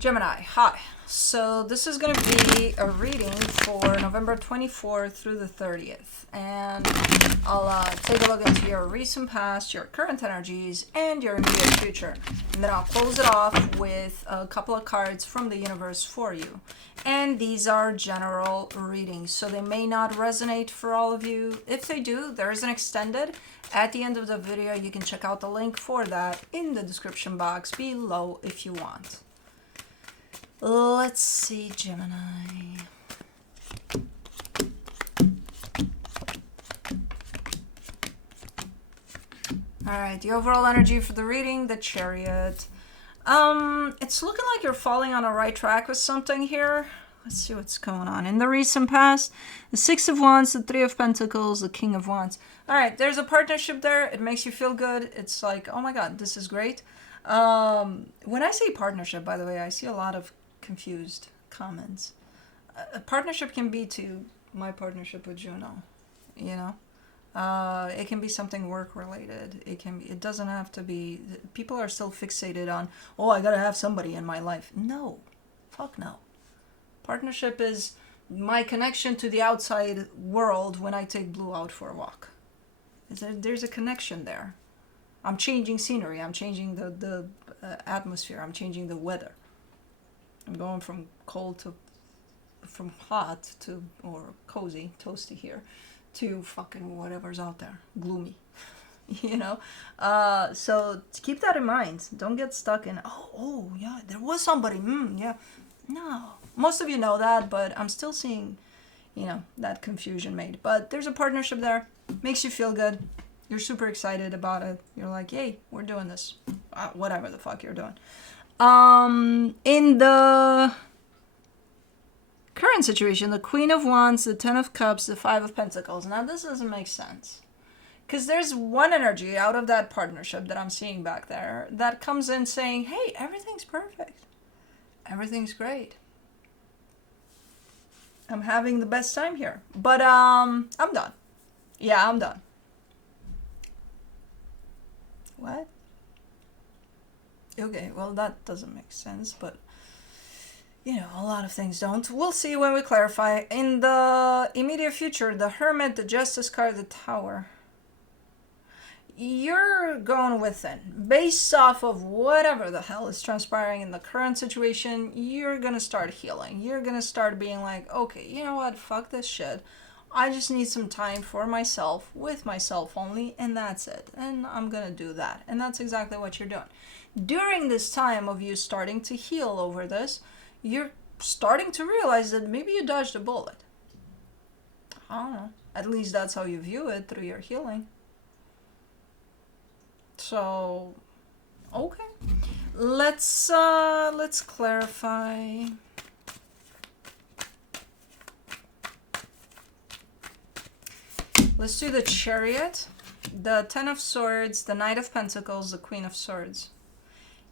Gemini, hi. So this is going to be a reading for November 24th through the 30th. And I'll take a look into your recent past, your current energies, and your immediate future. And then I'll close it off with a couple of cards from the universe for you. And these are general readings, so they may not resonate for all of you. If they do, there is an extended. At the end of the video, you can check out the link for that in the description box below if you want. Let's see, Gemini. Alright, the overall energy for the reading, the Chariot. It's looking like you're falling on a right track with something here. Let's see what's going on. In the recent past, the Six of Wands, the Three of Pentacles, the King of Wands. Alright, there's a partnership there. It makes you feel good. It's like, oh my god, this is great. When I say partnership, by the way, I see a lot of confused comments. A partnership can be to my partnership with Juno, you know. It can be something work related. It doesn't have to be. People are still fixated on, oh, I gotta have somebody in my life. No, fuck no. Partnership is my connection to the outside world when I take Blue out for a walk. There's a connection there. I'm changing scenery. I'm changing the atmosphere. I'm changing the weather. I'm going from cold to, from hot to, or cozy, toasty here, to fucking whatever's out there, gloomy, you know? So keep that in mind. Don't get stuck in, oh yeah, there was somebody, yeah. No, most of you know that, but I'm still seeing, you know, that confusion made. But there's a partnership there, makes you feel good. You're super excited about it. You're like, yay, we're doing this, whatever the fuck you're doing. In the current situation, the Queen of Wands, the Ten of Cups, the Five of Pentacles. Now, this doesn't make sense. Because there's one energy out of that partnership that I'm seeing back there that comes in saying, hey, everything's perfect. Everything's great. I'm having the best time here. But, I'm done. Yeah, I'm done. What? Okay, well, that doesn't make sense, but, you know, a lot of things don't. We'll see when we clarify. In the immediate future, the Hermit, the Justice card, the Tower. You're going within. Based off of whatever the hell is transpiring in the current situation, you're going to start healing. You're going to start being like, okay, you know what? Fuck this shit. I just need some time for myself, with myself only, and that's it. And I'm going to do that. And that's exactly what you're doing. During this time of you starting to heal over this, you're starting to realize that maybe you dodged a bullet. I don't know. At least that's how you view it through your healing. So, okay. Let's clarify. Let's do the Chariot, the Ten of Swords, the Knight of Pentacles, the Queen of Swords.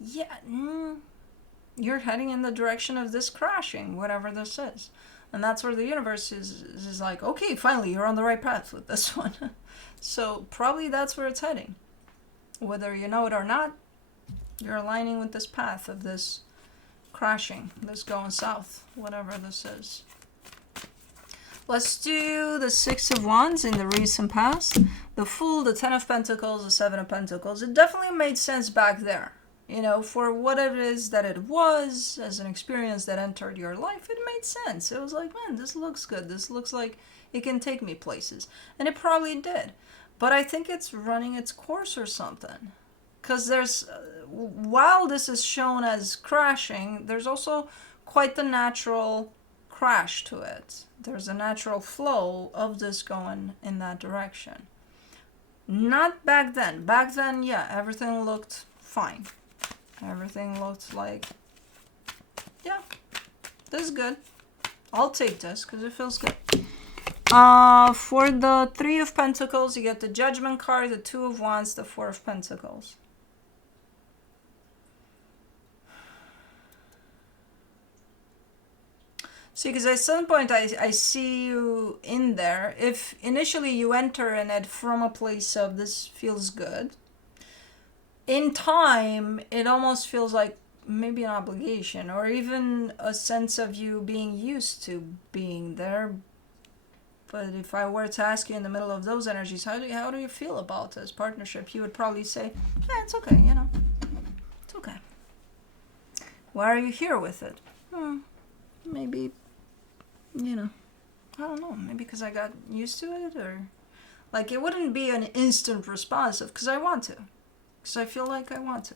Yeah, you're heading in the direction of this crashing, whatever this is. And that's where the universe is like, okay, finally, you're on the right path with this one. So probably that's where it's heading. Whether you know it or not, you're aligning with this path of this crashing, this going south, whatever this is. Let's do the Six of Wands in the recent past. The Fool, the Ten of Pentacles, the Seven of Pentacles. It definitely made sense back there. You know, for what it is that it was, as an experience that entered your life, it made sense. It was like, man, this looks good. This looks like it can take me places. And it probably did. But I think it's running its course or something. Because there's, while this is shown as crashing, there's also quite the natural crash to it. There's a natural flow of this going in that direction. Not back then. Back then, yeah, everything looked fine. Everything looked like, yeah, this is good. I'll take this because it feels good. For the Three of Pentacles, you get the Judgment card, the Two of Wands, the Four of Pentacles. See, because at some point I see you in there. If initially you enter in it from a place of this feels good, in time, it almost feels like maybe an obligation, or even a sense of you being used to being there. But if I were to ask you in the middle of those energies, how do you feel about this partnership? You would probably say, yeah, it's okay, you know. It's okay. Why are you here with it? Maybe, you know, I don't know. Maybe because I got used to it, or like it wouldn't be an instant response of because I want to. Because I feel like I want to.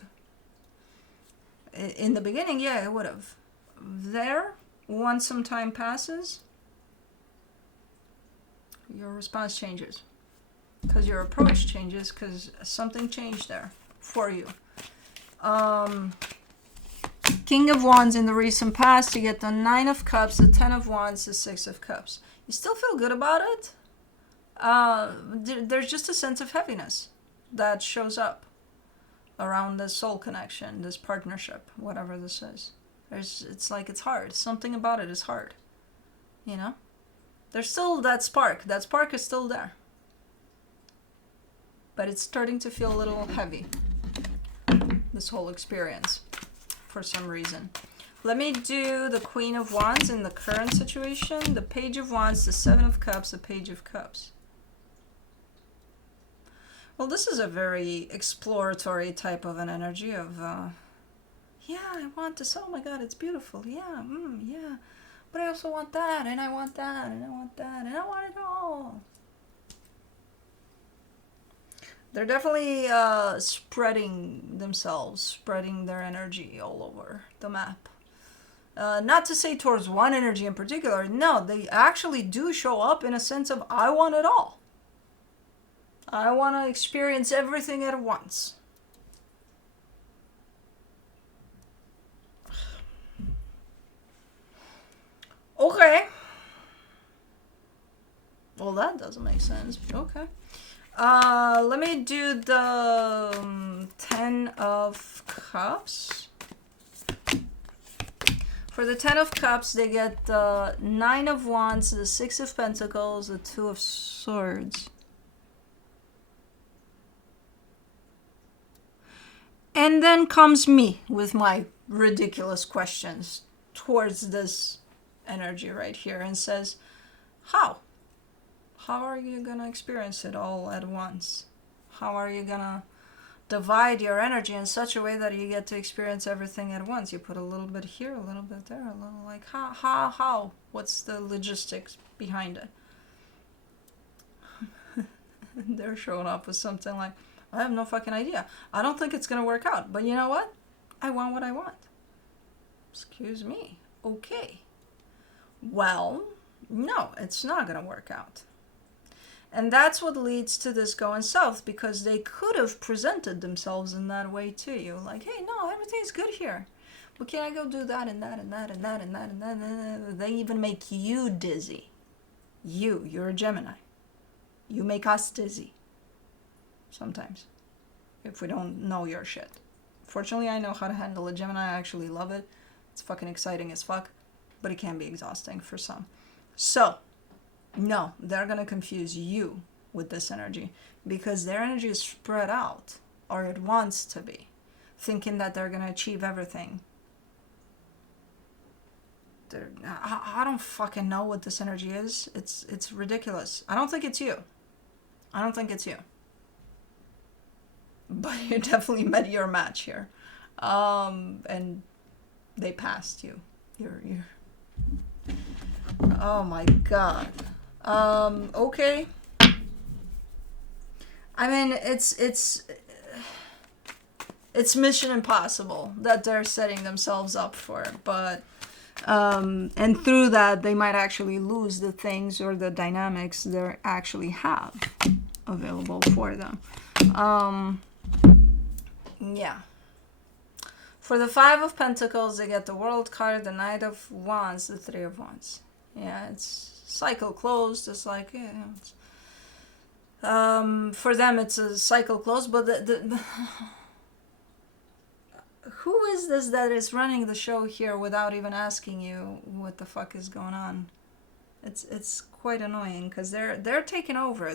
In the beginning, yeah, it would have. There, once some time passes, your response changes. Because your approach changes, because something changed there for you. King of Wands in the recent past, you get the 9 of Cups, the 10 of Wands, the 6 of Cups. You still feel good about it? There's just a sense of heaviness that shows up around this soul connection, this partnership, whatever this is. It's like it's hard. Something about it is hard. You know? There's still that spark. That spark is still there. But it's starting to feel a little heavy, this whole experience, for some reason. Let me do the Queen of Wands in the current situation, the Page of Wands, the 7 of Cups, the Page of Cups. Well, this is a very exploratory type of an energy of, yeah, I want this. Oh my God, it's beautiful. Yeah, yeah. But I also want that, and I want that, and I want that, and I want it all. They're definitely spreading themselves, spreading their energy all over the map. Not to say towards one energy in particular. No, they actually do show up in a sense of, I want it all. I want to experience everything at once. Okay. Well, that doesn't make sense. Okay. Let me do the 10 of Cups. For the 10 of Cups, they get the 9 of Wands, the 6 of Pentacles, the 2 of Swords. And then comes me with my ridiculous questions towards this energy right here and says, how? How are you going to experience it all at once? How are you going to divide your energy in such a way that you get to experience everything at once? You put a little bit here, a little bit there, a little like, how? What's the logistics behind it? They're showing up with something like, I have no fucking idea. I don't think it's going to work out. But you know what? I want what I want. Excuse me. Okay. Well, no, it's not going to work out. And that's what leads to this going south, because they could have presented themselves in that way to you. Like, hey, no, everything's good here. But can I go do that and that and that and that and that and that? And they even make you dizzy. You're a Gemini. You make us dizzy. Sometimes. If we don't know your shit. Fortunately, I know how to handle a Gemini. I actually love it. It's fucking exciting as fuck. But it can be exhausting for some. So, no, they're going to confuse you with this energy. Because their energy is spread out. Or it wants to be. Thinking that they're going to achieve everything. I don't fucking know what this energy is. It's ridiculous. I don't think it's you. But you definitely met your match here. And they passed you. You're oh my God. Okay. I mean, it's mission impossible that they're setting themselves up for, but and through that they might actually lose the things or the dynamics they actually have available for them. Yeah. For the 5 of Pentacles, they get the World card, the Knight of Wands, the 3 of Wands. Yeah, it's cycle closed. It's like, yeah, it's, for them it's a cycle closed, but who is this that is running the show here without even asking you what the fuck is going on? It's quite annoying, because they're taking over.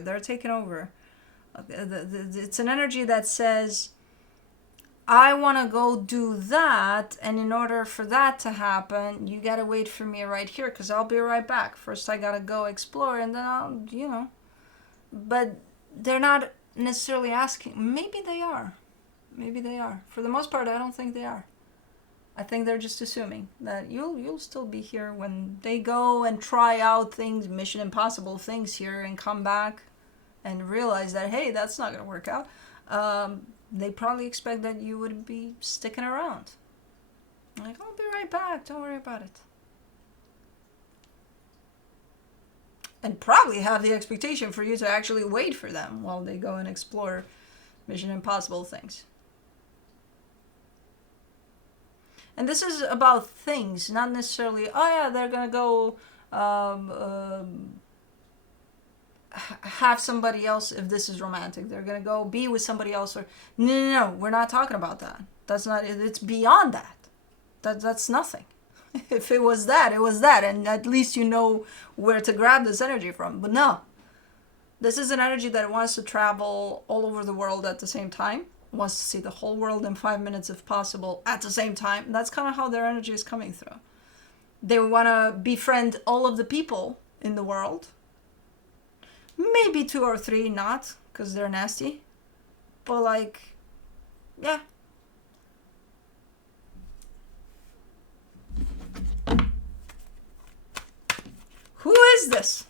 It's an energy that says, I want to go do that, and in order for that to happen, you got to wait for me right here, because I'll be right back. First, I got to go explore, and then I'll, But they're not necessarily asking. Maybe they are. Maybe they are. For the most part, I don't think they are. I think they're just assuming that you'll still be here when they go and try out things, Mission Impossible things here, and come back and realize that, hey, that's not going to work out. They probably expect that you would be sticking around. Like, I'll be right back. Don't worry about it. And probably have the expectation for you to actually wait for them while they go and explore Mission Impossible things. And this is about things, not necessarily, oh yeah, they're going to go have somebody else. If this is romantic, they're going to go be with somebody else. Or no, we're not talking about that. That's not, it's beyond that. That's nothing. If it was that, it was that. And at least you know where to grab this energy from. But no, this is an energy that wants to travel all over the world at the same time. Wants to see the whole world in 5 minutes if possible at the same time. That's kind of how their energy is coming through. They want to befriend all of the people in the world. Maybe 2 or 3 not, because they're nasty. But like, yeah. Who is this?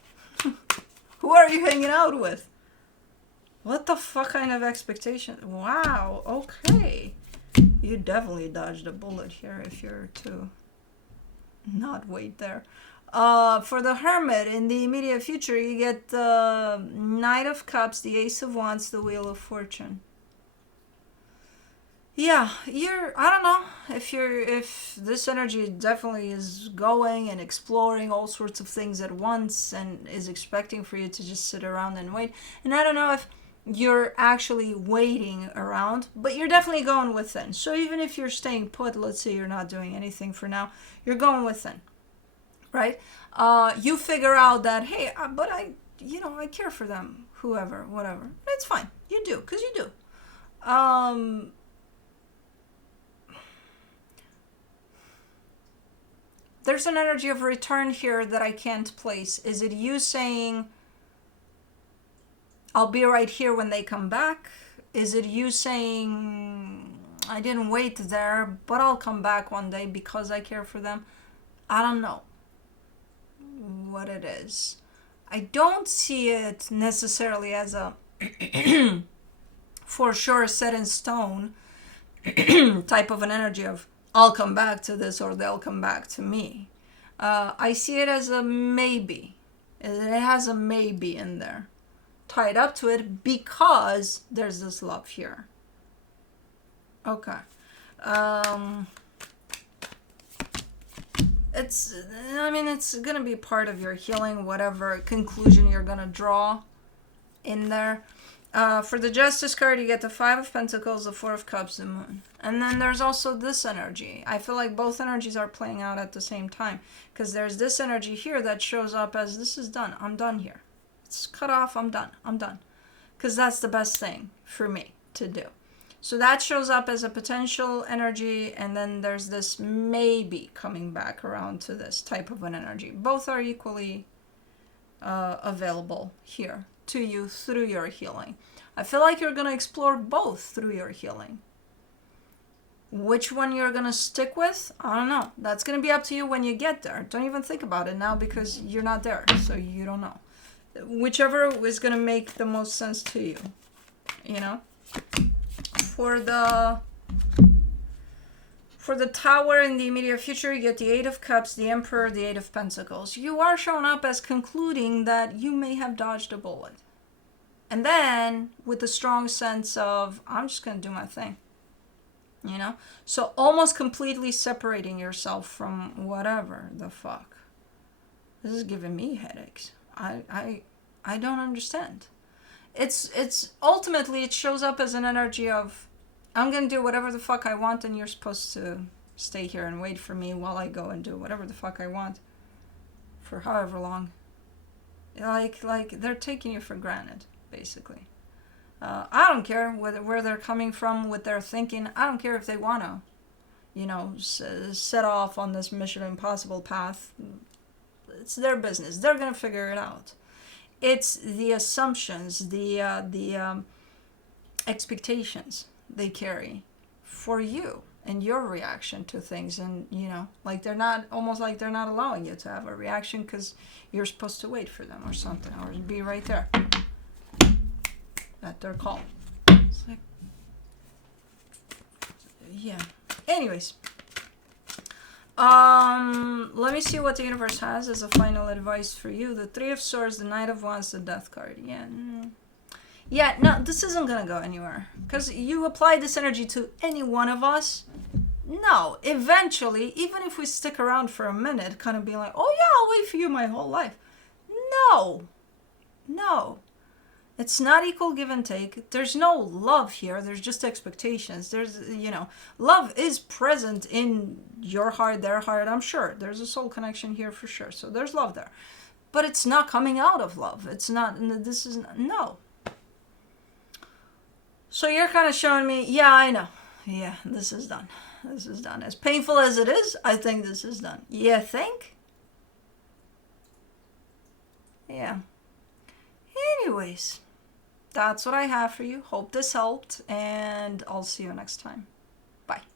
Who are you hanging out with? What the fuck kind of expectation? Wow, okay. You definitely dodged a bullet here if you're to not wait there. For the Hermit, in the immediate future, you get the Knight of Cups, the Ace of Wands, the Wheel of Fortune. Yeah, I don't know if this energy definitely is going and exploring all sorts of things at once and is expecting for you to just sit around and wait. And I don't know if you're actually waiting around, but you're definitely going within. So even if you're staying put, let's say you're not doing anything for now, you're going within, right? You figure out that, hey, but I care for them, whoever, whatever. It's fine. You do, because you do. There's an energy of return here that I can't place. Is it you saying, I'll be right here when they come back? Is it you saying, I didn't wait there, but I'll come back one day because I care for them? I don't know what it is. I don't see it necessarily as a for sure set in stone type of an energy of, I'll come back to this or they'll come back to me. I see it as a maybe. It has a maybe in there, tied up to it, because there's this love here. Okay. It's gonna be part of your healing, whatever conclusion you're gonna draw in there. For the Justice card, you get the 5 of Pentacles, the 4 of Cups, the Moon. And then there's also this energy. I feel like both energies are playing out at the same time, because there's this energy here that shows up as, this is done. I'm done here. It's cut off. I'm done. I'm done. Because that's the best thing for me to do. So that shows up as a potential energy, and then there's this maybe coming back around to this type of an energy. Both are equally available here to you through your healing. I feel like you're going to explore both through your healing. Which one you're going to stick with, I don't know. That's going to be up to you when you get there. Don't even think about it now, because you're not there, so you don't know. Whichever is going to make the most sense to you, you know? For the Tower in the immediate future, you get the 8 of Cups, the Emperor, the 8 of Pentacles. You are shown up as concluding that you may have dodged a bullet. And then, with a strong sense of, I'm just going to do my thing. You know? So, almost completely separating yourself from whatever the fuck. This is giving me headaches. I don't understand. It's ultimately, it shows up as an energy of, I'm going to do whatever the fuck I want, and you're supposed to stay here and wait for me while I go and do whatever the fuck I want for however long. Like they're taking you for granted, basically. I don't care where they're coming from, what they're thinking. I don't care if they want to, set off on this Mission Impossible path. It's their business. They're going to figure it out. It's the assumptions, the expectations they carry for you and your reaction to things. And, like almost like they're not allowing you to have a reaction because you're supposed to wait for them or something, or be right there at their call. It's like, yeah. Anyways, let me see what the universe has as a final advice for you. The Three of Swords, the Knight of Wands, the Death card. Yeah, no, this isn't gonna go anywhere because you apply this energy to any one of us. No, eventually, even if we stick around for a minute, kind of being like, oh yeah, I'll wait for you my whole life. No. It's not equal give and take. There's no love here. There's just expectations. There's, love is present in your heart, their heart. I'm sure there's a soul connection here for sure. So there's love there. But it's not coming out of love. It's not, no. So you're kind of showing me, yeah, I know. Yeah, this is done. This is done. As painful as it is, I think this is done. You think? Yeah. Anyways, that's what I have for you. Hope this helped, and I'll see you next time. Bye.